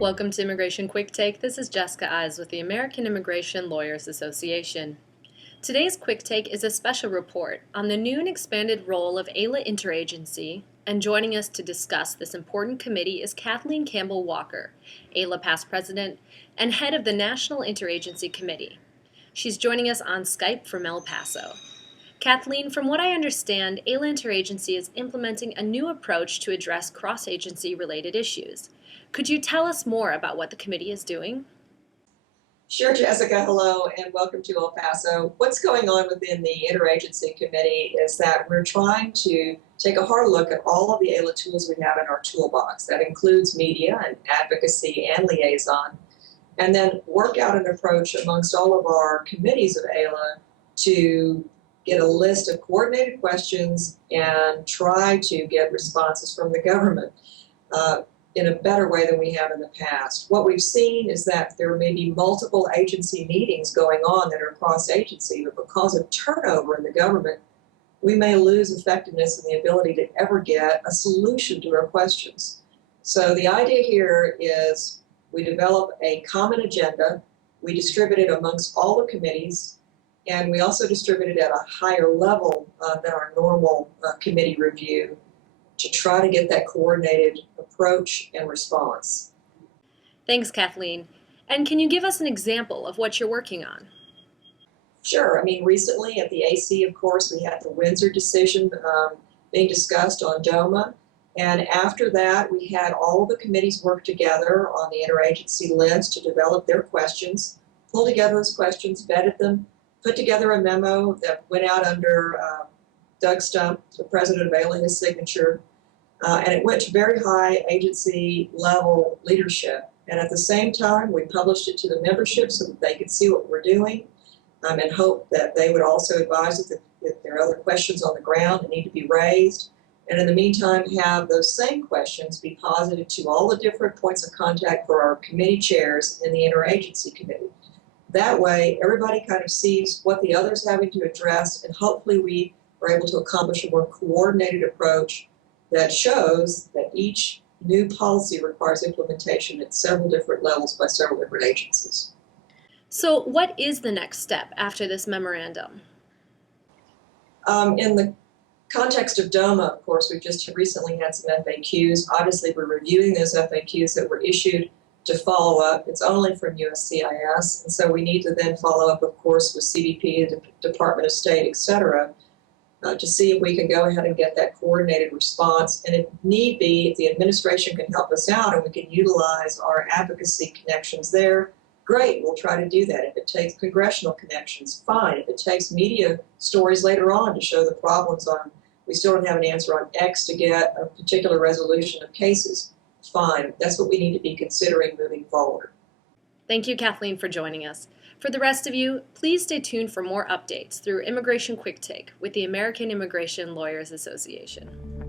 Welcome to Immigration Quicktake. This is Jessica Eyes with the American Immigration Lawyers Association. Today's Quicktake is a special report on the new and expanded role of AILA Interagency, and joining us to discuss this important committee is Kathleen Campbell Walker, AILA Past-President and head of the National Interagency Committee. She's joining us on Skype from El Paso. Kathleen, from what I understand, AILA Interagency is implementing a new approach to address cross-agency related issues. Could you tell us more about what the committee is doing? Sure, Jessica. Hello, and welcome to El Paso. What's going on within the Interagency Committee is that we're trying to take a hard look at all of the AILA tools we have in our toolbox. That includes media and advocacy and liaison, and then work out an approach amongst all of our committees of AILA to get a list of coordinated questions and try to get responses from the government in a better way than we have in the past. What we've seen is that there may be multiple agency meetings going on that are cross-agency, but because of turnover in the government, we may lose effectiveness and the ability to ever get a solution to our questions. So the idea here is we develop a common agenda, we distribute it amongst all the committees, and we also distribute it at a higher level than our normal committee review, to try to get that coordinated approach and response. Thanks, Kathleen. And can you give us an example of what you're working on? Sure. Recently at the AC, of course, we had the Windsor decision being discussed on DOMA. And after that, we had all of the committees work together on the interagency list to develop their questions, pull together those questions, vetted them, put together a memo that went out under Doug Stump, the president of AILA, his signature. And it went to very high agency level leadership. And at the same time, we published it to the membership so that they could see what we're doing and hope that they would also advise us if there are other questions on the ground that need to be raised. And in the meantime, have those same questions be posited to all the different points of contact for our committee chairs in the Interagency Committee. That way, everybody kind of sees what the other's having to address, and hopefully we are able to accomplish a more coordinated approach that shows that each new policy requires implementation at several different levels by several different agencies. So what is the next step after this memorandum? In the context of DOMA, of course, we've just recently had some FAQs. Obviously, we're reviewing those FAQs that were issued to follow up. It's only from USCIS, and so we need to then follow up, of course, with CBP, the Department of State, etc., to see if we can go ahead and get that coordinated response. And if need be, if the administration can help us out and we can utilize our advocacy connections there, great, we'll try to do that. If it takes congressional connections, fine. If it takes media stories later on to show the problems on, we still don't have an answer on X to get a particular resolution of cases, fine. That's what we need to be considering moving forward. Thank you, Kathleen, for joining us. For the rest of you, please stay tuned for more updates through Immigration Quicktake with the American Immigration Lawyers Association.